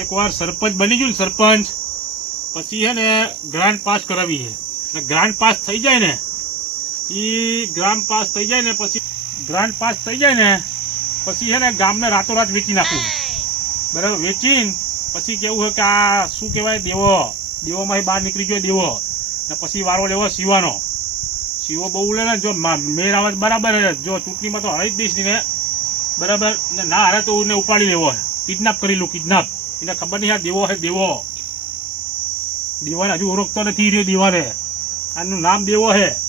એકવાર સરપંચ બની ગયું ને સરપંચ, પછી હે ને ગ્રાન્ડ પાસ કરાવી છે. ને ગ્રાન્ડ પાસ થઈ જાય ને એ ગ્રામ પાસ થઈ જાય ને પછી ગ્રાન્ડ પાસ થઈ જાય ને, પછી છે ને ગામને રાતોરાત વેચી નાખવું બરાબર? વેચીને પછી કેવું હોય કે આ શું કહેવાય? દેવો. દેવોમાંથી બહાર નીકળી ગયો દેવો. ને પછી વારો લેવો સીવાનો. સીવો બહુ લે ને, જો મેર આવે બરાબર છે. જો ચૂંટણીમાં તો હરાઈ જ દઈશ ને. બરાબર? ને ના હારે તો ઉપાડી લેવો. કિડનેપ કરી લો કિડનેપ એને ખબર નહીં આ દેવો હે દેવો. દેવાને હજુ ઓળખતો નથી રહ્યો દેવાને. આનું નામ દેવો હે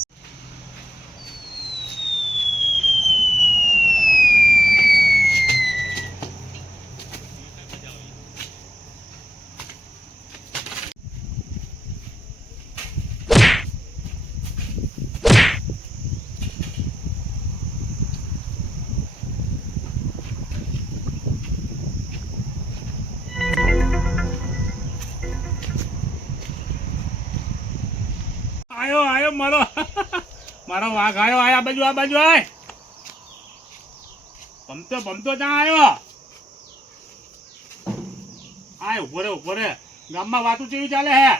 મારો. મારો વાઘ આવ્યો આ બાજુ આ બાજુ આય. ભમતો ભમતો ત્યાં આવ્યો આય ઊભો રે ઊભો રે. ગામમાં વાતું કેવી ચાલે હે?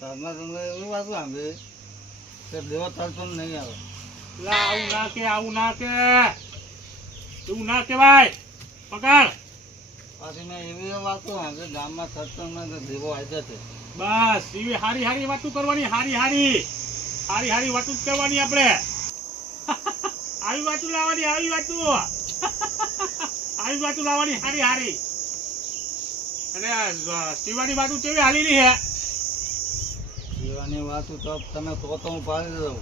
ગામમાં તમે એવું વાતું સાંભળે કે દેવો ચાલતો નહીં આવે. લા આવું ના કે આવું ના કે. એવું ના કેવાય પકડ. પછી મેં એવી વાતો સાંભળે ગામમાં સત્સંગમાં દેવો આજે છે બસ એવી હારી હારી વાતું કરવાની હારી હારી. હારી હારી વાતું જ કરવાની આપણે. આવી વાતું લાવવાની આવી વાતું. આવી વાતું લાવવાની હારી હારી. અને શિવાની વાતું કેવી હાલીની હે? શિવાની વાતું તો તમે તો તો હું પાડી દઉં.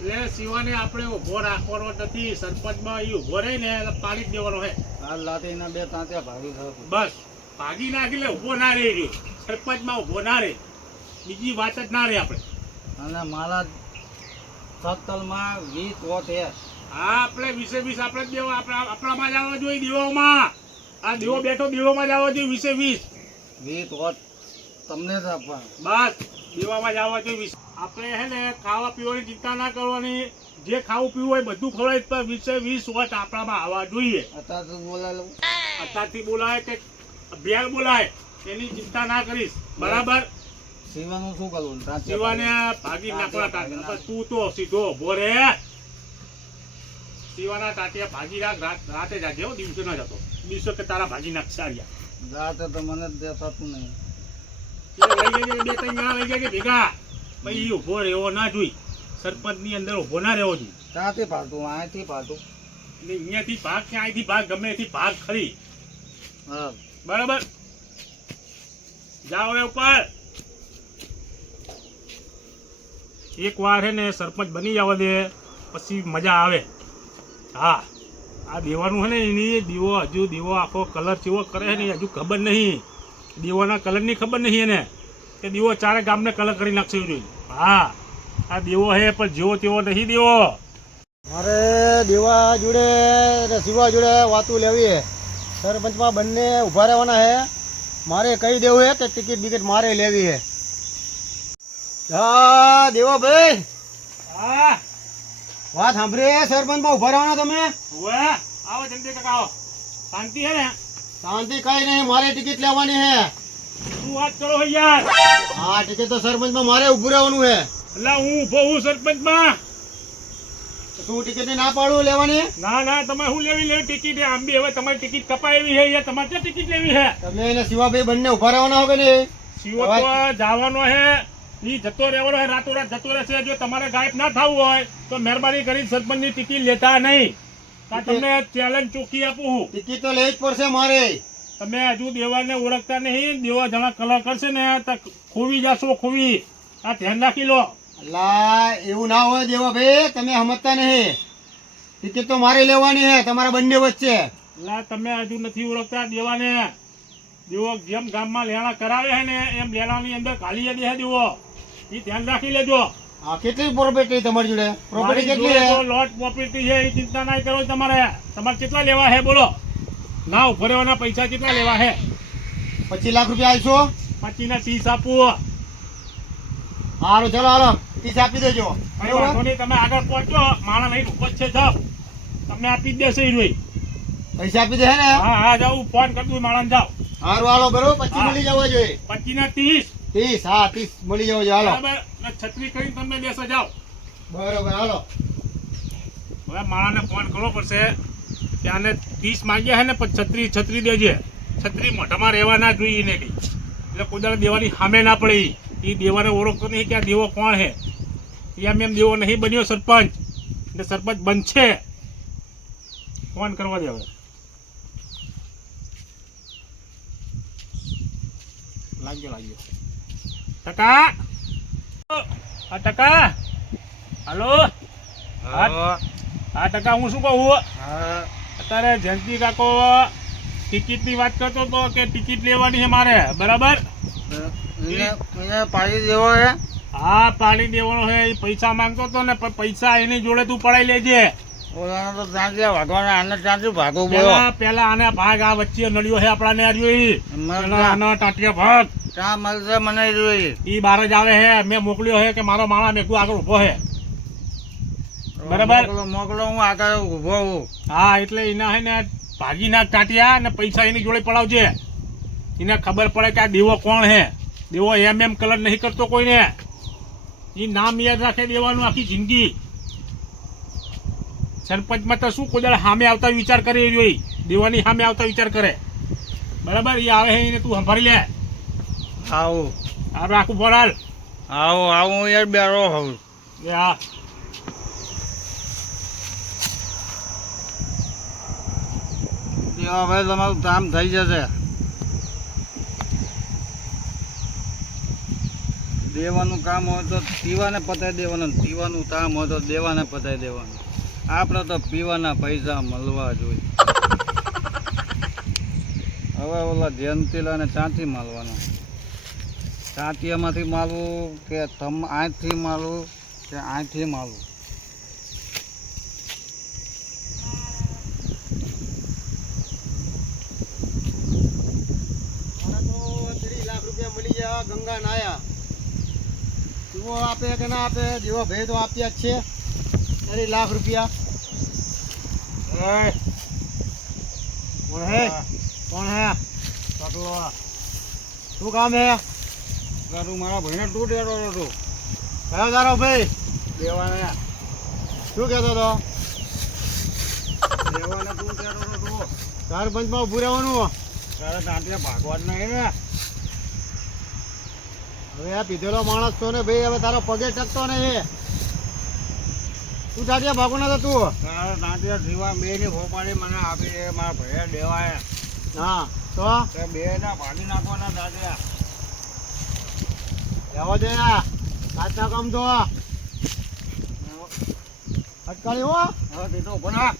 એટલે શિવાને આપણે ઊભો રાખવાનો નથી સરપંચમાં એ ઊભો રહી ને એટલે પાડી જ દેવાનો હે. આ લાતીના બે તાંત્યા ભાગી થતું બસ ભાગી નાખી એટલે ઊભો ના રહી રહ્યો. સરપંચમાં ઊભો ના રહે. બીજી વાત જ ના રહે આપણે. અને મારા સત્તલમાં વીસ વોટ હે હા આપણે વીસે વીસ આપણે દેવો આપણા આપણામાં જ આવવા જોઈએ દીવોમાં આ દીવો બેઠો દીવોમાં જ આવવા જોઈએ વીસે વીસ વીસ વોટ તમને જ આપવાનું. બસ દીવામાં જ આવવા જોઈએ વીસ આપણે હે ને ખાવા પીવાની ચિંતા ના કરવાની. જે ખાવું પીવું હોય બધું ખવડાય પણ વીસે વીસ વોટ આપણામાં આવવા જોઈએ. અત્યારથી બોલાય લઉં અત્યારથી બોલાય કે બેલ બોલાય એની ચિંતા ના કરીશ. બરાબર? સીવાનું શું કરવું? શિવાને ભાગી નાખવા પણ તું તો સીધો ઊભો રે. શિવાના ટાટિયા ભાગી રાખ રાત- જાગે હો દિવસે ના જતો. દિવસે કે તારા ભાગી નાખશે આર્યા રાતે તો મને જ દેખાતું નહીં. લઈ જજે બે ત્રણ જણા લઈ જજે ભેગા. ભાઈ ઊભો રહેવો ના જોઈ. સરપંચની અંદર ઊભો ના રહેવો જોઈએ ત્યાંથી પાડતું અહીંથી પાડતું એટલે અહીંયાથી ભાગ કે અહીંથી ભાગ? ગમે એથી ભાગ ખરી. હા. બરાબર? જાઓ એ ઉપર. એક વાર હે ને સરપંચ બની જવા દે, પછી મજા આવે. હા, આ દેવાનું હે ને એની, દીવો હજુ દીવો આખો કલર ચેવો કરે ને, હજુ ખબર નહીં. દીવાના કલરની ખબર નહીં એને, કે દીવો ચારે ગામને કલર કરી નાખશે જોઈએ હા, આ દેવો હે, પણ જેવો તેવો નહીં દેવો. મારે દેવા જોડે શિવા જોડે વાતું લેવી હે. સરપંચમાં બંને ઊભા રહેવાના છે મારે કહી દેવું હે કે ટિકિટ બિકિટ મારે લેવી છે હા દેવા ભાઈ હા. વાત સાંભળી સરપંચમાં ઊભા રહેવાના તમે? હવે આવો જલ્દી કાકા આવો. શાંતિ હે ને? શાંતિ કઈ નહીં મારે ટિકિટ લેવાની છે શું વાત કરો યાર? હા ટિકિટ તો સરપંચમાં મારે ઉભું રહેવાનું હે. એટલે હું ઊભો હું સરપંચમાં? તો શું ટિકિટ ના પાડું લેવાની? ના ના તમે શું લેવી? લેવી ટિકિટ આમ બી હવે તમારી ટિકિટ કપાવી હે યાર. તમારે ક્યાં ટિકિટ લેવી છે તમે એને શિવાભાઈ બંને ઊભા રહેવાના હો કે નહીં? શિવા જવાનો છે ઈ જતો રહેવાનો હોય રાતોરાત જતો રહેશે. જો તમારે ગાયબ ના થવું હોય તો મહેરબાની કરી સરપંચની ટિકિટ લેતા નહીં. તમને ચેલેન્જ ચોખ્ખી આપું હું. ટિકિટ તો લેવી જ પડશે મારે. તમે હજુ દેવાને ઓળખતા નહીં દેવા જણા કલર કરશે ને તો ખોવી જશો ખોવી. આ ધ્યાન રાખી લો. લા એવું ના હોય દેવા ભાઈ તમે સમજતા નહીં. ટિકિટ તો મારે લેવાની હે તમારા બંને વચ્ચે. લા તમે હજુ નથી ઓળખતા દેવાને. દેવો જેમ ગામમાં લેણા કરાવે છે ને એમ લેણાની અંદર ખાલી દે દેવો. એ ધ્યાન રાખી લેજો. આ કેટલી પ્રોપર્ટી તમારી જોડે? પ્રોપર્ટી કેટલી છે? લોટ પ્રોપર્ટી છે એ ચિંતા ના કરો તમારે. તમારે કેટલા લેવા છે બોલો. ના ઊભો રહેવાના પૈસા કેટલા લેવા છે? પચીસ લાખ રૂપિયા આલશો? પચીસ ના ત્રીસ આપવું સારું ચલો હાલો. ત્રીસ આપી દેજો. તમે આગળ પહોંચો. માણા નહીં ઊભો છે સાહેબ તમને આપી જ દેશે ઈ પૈસા આપી દે ને? હા હા જાઉં ફોન કરી માણસ જાઓ. હારું હાલો બરોબર. પચીસ મળી જવા જોઈએ. પચીસ ના ત્રીસ. ત્રીસ હા ત્રીસ મળી જવા હાલો. છત્રી કરીને તમે બેસો જાઓ. બરોબર હાલો. હવે માણાને ફોન કરવો પડશે કે આને ત્રીસ માંગ્યા હે ને પણ છત્રી છત્રી દેજે. છત્રી મોઢામાં રહેવા ના જોઈએ ને કઈ. એટલે કુદરત દેવાની સામે ના પડે. ઈ. દેવાને ઓળખતો નહીં કે આ દેવો કોણ છે. એ એમ એમ દેવો નહીં બન્યો સરપંચ. એટલે સરપંચ બનશે. ફોન કરવા દે હવે. લાગ્યો લાગ્યો. ટકા હા ટકા હાલો. હા. ટકા હું શું કહું? અત્યારે જયંતિ કાકો ટિકિટની વાત કરતો હતો કે ટિકિટ લેવાની છે મારે. બરાબર? પાડી દેવો છે હા પાડી દેવાનો છે. એ પૈસા માંગતો હતો ને પણ પૈસા એની જોડે તું પડાઈ લેજે. ઓલાનો તો ત્યાંથી ભાગવાના આને ત્યાંથી ભાગો બોલો? પેલા આને ભાગ આ વચ્ચે નડ્યો છે આપણાને આ રહ્યો ઈ. પેલા આનો ટાંટિયા ભાગ. ત્યાં મળશે મને જોઈએ ઈ બાર જ આવે છે મેં મોકલ્યો છે કે મારો માણસ મેઘું આગળ ઊભો છે બરાબર. મોકલો હું આગળ ઊભો હું હા એટલે એના હે ને ભાગી ના કાટ્યા ને પૈસા એની જોડે પડાવજે. એને ખબર પડે કે આ દેવો કોણ હે. દેવો એમ એમ કલર નહીં કરતો કોઈને. એ નામ યાદ રાખે દેવાનું આખી જિંદગી. સરપંચમાં તો શું કોઈ સામે આવતા વિચાર કરે એ જોઈ. દેવાની સામે આવતા વિચાર કરે. બરાબર? એ આવે છે એને તું સંભાળી લે. આવું. આ રાખું પડાલ આવો આવો યાર બેરો હોઉં. એ હા દેવા ભાઈ તમારું કામ થઈ જશે. દેવાનું કામ હોય તો પીવાને પતાવી દેવાનું પીવાનું કામ હોય તો દેવાને પતાવી દેવાનું. આપણે તો પીવાના પૈસા મળવા જોઈએ. હવે ઓલા જયંતીલાને ચાંચી માલવાનું ચાંતિયામાંથી માલવું કે તમ આઠથી માલવું કે આઠથી માલવું મને તો ત્રીસ લાખ રૂપિયા મળી ગયા ગંગા નાયા. દીવો આપે કે ના આપે દીવો ભાઈ તો આપ્યા જ છે. ત્રીસ લાખ રૂપિયા. એ, કોણ હે? કોણ હે? પકડો શું કામ હે? તારું મારા ભાઈને તૂટેલો હતો કયો તારો ભાઈ? દેવાને. શું કહેતો હતો? દેવાને તૂટેલો હતો તાર પંચમાં ઉભું રહેવાનું તારે દાંતને ભાગવા જ નહીં ને. હવે આ પીધેલો માણસ તો ને ભાઈ હવે તારો પગે ટકતો ને એ. તું ટાટિયા ભાગો ના તું તારા દાંતિયા જીવા બે ની ભોપાળી મને આપી દે મારા ભાઈએ દેવાય હા તો તે બે ના ભાગી નાખવાના તાંતિયા રહેવા દે સાચા કામ તો. અટકાળી હો. હવે તીધો ભણા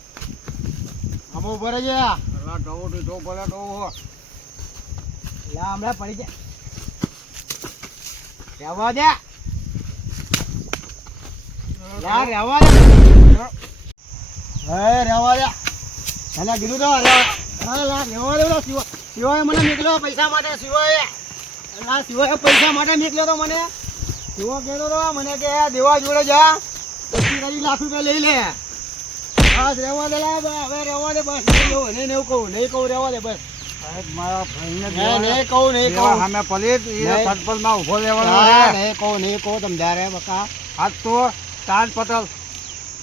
આમાં ઊભો રહેજે પેલા ટવો તીધો ભલે ટવો લા હમણાં પડી જાય રહેવા દે. લા રહેવા દે. હે રહેવા દે. એને કીધું તો લા રહેવા દે ઓલા મને નીકળ્યો પૈસા માટે શિવાએ લા શિવાએ પૈસા માટે મોકલ્યો તો મને. શિવો કહેતો તો મને કે દેવા જોડે જા. પચીસ ત્રીસ લાખ રૂપિયા લઈ લે. બસ રહેવા દે હવે રહેવા દે બસ. નહીં એવું કહું નહીં કહું રહેવા દે બસ. મારા ભાઈને નહીં કહું નહીં કહું. સામે પલીત એ નહીં. ઊભો રહેવાનો નહીં કહું નહીં કહું તમ ધારે બકા. આજ તો તાજ પટેલ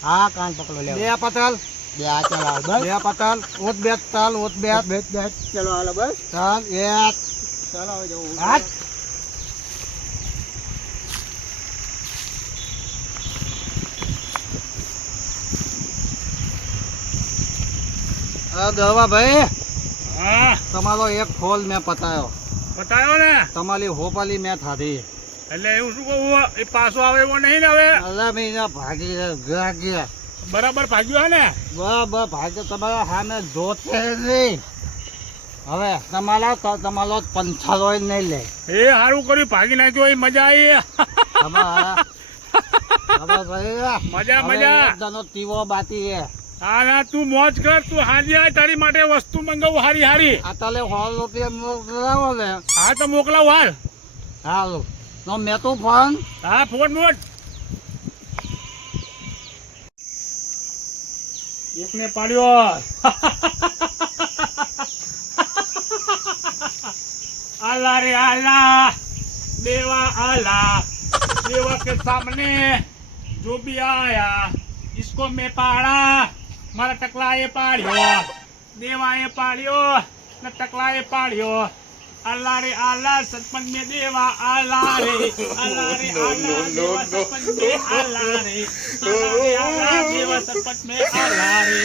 હા કાન પકડો લે બે પટલ બે આ ચાલો બસ. બે પટેલ ઓત બે તાલ ઓત બે બે બે ચાલો હાલો બસ. ચાલ એક. ચાલો હવે જવું. હાથ. હા દવા ભાઈ હા. તમારો એક ફોલ મેં પતાયો. પતાયો ને? તમારી હોપાલી મેં થાધી. એટલે એવું શું કહું એ પાછો આવે એવો નહીં ને હવે? અલા મહિના ભાગી ગયા ગયા. બરાબર ભાગ્યો હે ને? બરાબર ભાગ્યો તમારા સામે જોતે નહીં હવે તમારા તો તમારો પંચાલો નહીં લે. એ સારું કર્યું ભાગી નાખ્યો એ મજા આવી. મજા મજા. તનો તીવો બાતી છે. હા ના તું મોજ કર તું હાજી આય તારી માટે વસ્તુ મંગાવું હારી હારી. આ તલે હોલ રૂપિયા મોકલાવો ને. હા તો મોકલાવ હાલ. હાલો. તો મેં તો ફોન હા ફોન મોટ એકને પાડ્યો. आला रे आला देवा आला देवा के सामने जो भी आया इसको मैं पाड़ा મારા ટકલાએ પાડ્યો દેવાએ પાડ્યો ને ટકલાએ પાડ્યો આલા રે આલા સરપંચ મે દેવા આલા રે આલા રે આલા દેવા સરપંચ મે આલા રે આલા રે આલા દેવા સરપંચ મે આલા રે